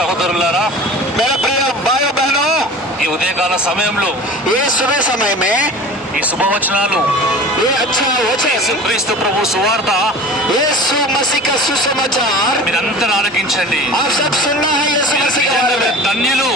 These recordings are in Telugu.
సహోదరులారా, मेरे प्रिय भाइयों बहनों, ఈ ఉదయకాల సమయంలో ये सुबह समय में ఈ శుభవచనాలు ये अच्छा वचन, యేసుక్రీస్తు ప్రభు సువార్త यीशु मसीह का सुसमाचार మీరంతా ఆలకించండి. आप सब सुनना है। यीशु मसीह के बारे నిజంగా में ధన్యులు,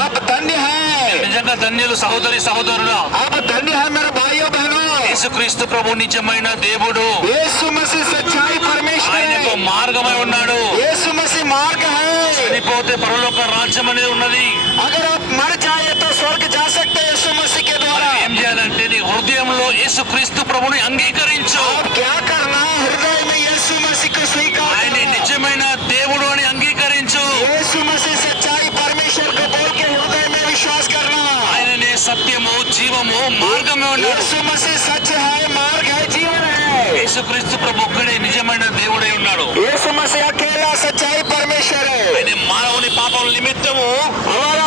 आप धन्य हैं, నిజంగా ధన్యులు సహోదరి సహోదరులా. आप धन्य हैं मेरे भाइयों बहनों। యేసుక్రీస్తు ప్రభు నిజమైన దేవుడు, यीशु मसीह सच्चाई परमेश्वर ఆయన है। ఒక మార్గమై ఉన్నాడు. यीशु मसीह मार्ग है। చనిపోతే పరలోక రాజ్యం అనేది ఉన్నది. अगर आप मर जाए तो स्वर्ग जा सकते हैं यीशु मसीह के మరి द्वारा। ఏం చేయాలంటే నీ హృదయంలో యేసుక్రీస్తు ప్రభుని అంగీకరించు. आप क्या करना, हृदय में यीशु मसीह को स्वीकार ఆయన करना। నిజమైన దేవుడు అని అంగీకరించు. यीशु मसीह सच्चाई परमेश्वर को बोल के हृदय में विश्वास करना। ఆయననే సత్యము, జీవము, మార్గమే ఉన్నాడు. यीशु मसीह सच है, मार्ग है, जीवन है। యేసుక్రీస్తు ప్రభు ఒక్కడే నిజమైన దేవుడై ఉన్నాడు. यीशु मसीह अकेला सच्चाई परमेश्वर है। ఆయన మానవుని పాపం నిమిత్తము हमारा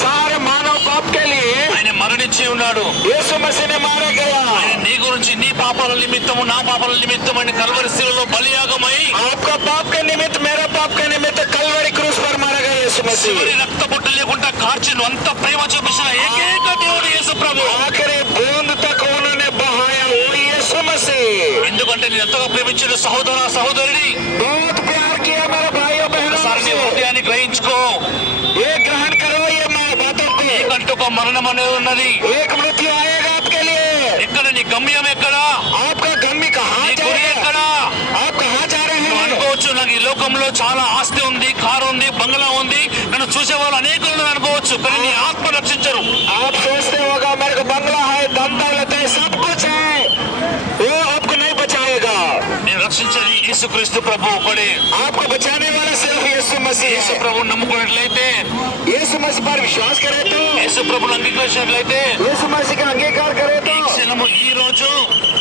सारे मानव पाप के लिए ఆయన మరణించి ఉన్నాడు. यीशु मसीह ने मारा गया। ఆయన నీ గురించి, నీ పాపాల నిమిత్తము, నా పాపాల నిమిత్తము ఆయన కల్వరి శిలువలో బలియాగమై आपका पाप के निमित्त, मेरा पाप के निमित्त कलवरी क्रूस पर मारा गया यीशु मसीह। చివరి రక్త బొట్టు లేకుండా కార్చిన అంత ప్రేమ చూపించిన ఏకైక దేవుడు యేసు ప్రభు. आखिरी बूंद तक उन्होंने बहाया वो यीशु मसीह। ఎందుకంటే నేను ఎంతగా ప్రేమించిన సహోదర సహోదరుని बहुत प्यार किया मेरे भाइयों ఒకసారి నీ बहनों। హృదయాన్ని గ్రహించుకో. ये ग्रहण करो ये बातों को। నీకంటూ ఒక మరణం అనేది ఉన్నది. एक मृत्यु आएगा आपके लिए। ఎక్కడ నీ గమ్యం ఎక్కడ, आपका गम्य कहाँ నీ గురి जाएगा? ఎక్కడ? आप कहाँ जा रहे నువ్వు हैं? అనుకోవచ్చు నాకు ఈ లోకంలో చాలా ఆస్తి ఉంది, కారు ఉంది, బంగ్లా ఉంది, నన్ను చూసే వాళ్ళు అనేకులు ఉన్నారు అనుకోవచ్చు, కానీ నీ ఆత్మ రక్షించరు. आप सोचते होगा मेरे को बंगला है, धन दौलत है, सब कुछ है, वो आपको नहीं बचाएगा। నేను రక్షించేది యేసుక్రీస్తు ప్రభు ఒకడే. आपको बचाने वाला सिर्फ यीशु मसीह యేసు है। ప్రభుని నమ్ముకున్నట్లయితే, यीशु मसीह पर विश्वास करे तो, యేసు ప్రభుని అంగీకరించినట్లయితే यीशु मसीह का अंगीकार करे ఈ तो, క్షణము ఈ రోజు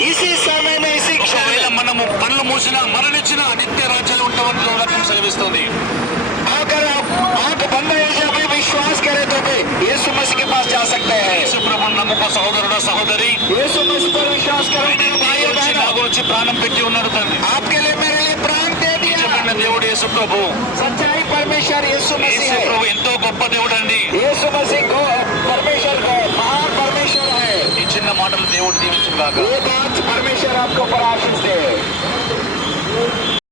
इसी समय में, इसी क्षण ఒకవేళ में, మనము కళ్ళు మూసినా మరణించిన నిత్య రాజ్యాలు ఉంటామని వాక్యం సెలవిస్తుంది. अगर आप बंद है जब भी विश्वास करे तो भी यीशु मसीह के पास जा सकते हैं। యేసు ప్రభుని నమ్ముకో సహోదరుడా సహోదరి. यीशु मसीह पर विश्वास करो ఆయన मेरे నీ भाइयों గురించి, నా बहनों। గురించి ప్రాణం పెట్టి ఉన్నాడు తండ్రి. आपके लिए, मेरे लिए प्राण दे दिया। నిజమైన దేవుడు యేసు ప్రభు. सच्चाई परमेश्वर यीशु मसीह యేసు है। ప్రభు ఎంతో గొప్ప దేవుడు అండి. यीशु मसीह को परमेश्वर को महान परमेश्वर है। ఈ చిన్న మాటలు దేవుడు దీవించుగాక. ये बात परमेश्वर आपको पर आशीष दे।